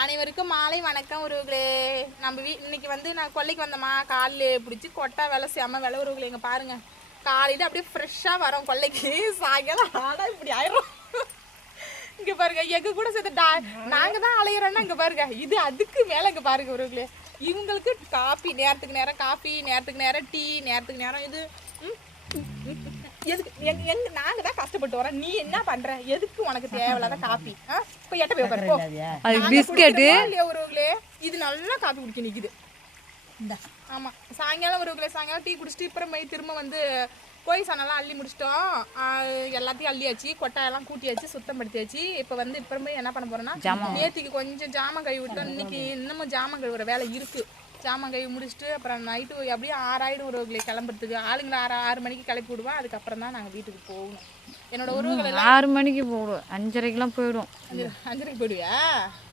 அனைவருக்கும் மாலை வணக்கம் உறவுகளே. நம்ம இன்னைக்கு வந்து நான் கொல்லைக்கு வந்தோமா, காலில் பிடிச்சி கொட்டா வேலை செம்ம வேலை உறவுகளே. இங்கே பாருங்க, காலையில் அப்படியே ஃப்ரெஷ்ஷாக வரோம் கொல்லைக்கு, சாயங்காலம் ஆனால் இப்படி ஆயிரும். இங்கே பாருங்க, எங்க கூட சேர்த்து நாங்கள் தான் அலையிறோன்னா இங்கே பாருங்க, இது அதுக்கு மேலே இங்கே பாருங்க உறவுகளே. இவங்களுக்கு காஃபி நேரத்துக்கு நேரம், காஃபி நேரத்துக்கு நேரம், டீ நேரத்துக்கு நேரம். இது எதுக்கு நாங்க தான் கஷ்டப்பட்டு வரோம், நீ என்ன பண்ற? எதுக்கு உனக்கு தேவையில்லாத காப்பி? போய் எட்ட போய் உறவுகளே, இது நல்லா காப்பி குடிக்க நிக்குது. ஆமா, சாயங்காலம் உறவுகளே, சாயங்காலம் டீ குடிச்சிட்டு அப்புறம் போய் திரும்ப வந்து கோயில் சாணம்லாம் அள்ளி முடிச்சிட்டோம். எல்லாத்தையும் அள்ளியாச்சு, கொட்டாயெல்லாம் கூட்டியாச்சு, சுத்தம் படுத்தியாச்சு. இப்போ வந்து இப்போ போய் என்ன பண்ண போறோம்னா, நேற்றுக்கு கொஞ்சம் ஜாமான் கழுவி விட்டோம். இன்னைக்கு இன்னமும் ஜாமான் கழுவுற வேலை இருக்கு. ஜாமான் கழுவி முடிச்சுட்டு அப்புறம் நைட்டு அப்படியே 6 ஆயிடும் உறவுகளை கிளம்புறதுக்கு. ஆளுங்களை 6 மணிக்கு கிளப்பி விடுவோம். அதுக்கப்புறம் தான் நாங்கள் வீட்டுக்கு போகணும். என்னோட உறவுகள் 6 மணிக்கு போடுவோம், 5:30க்கெல்லாம் போயிடுவோம். 5:30க்கு போயிடுவியா?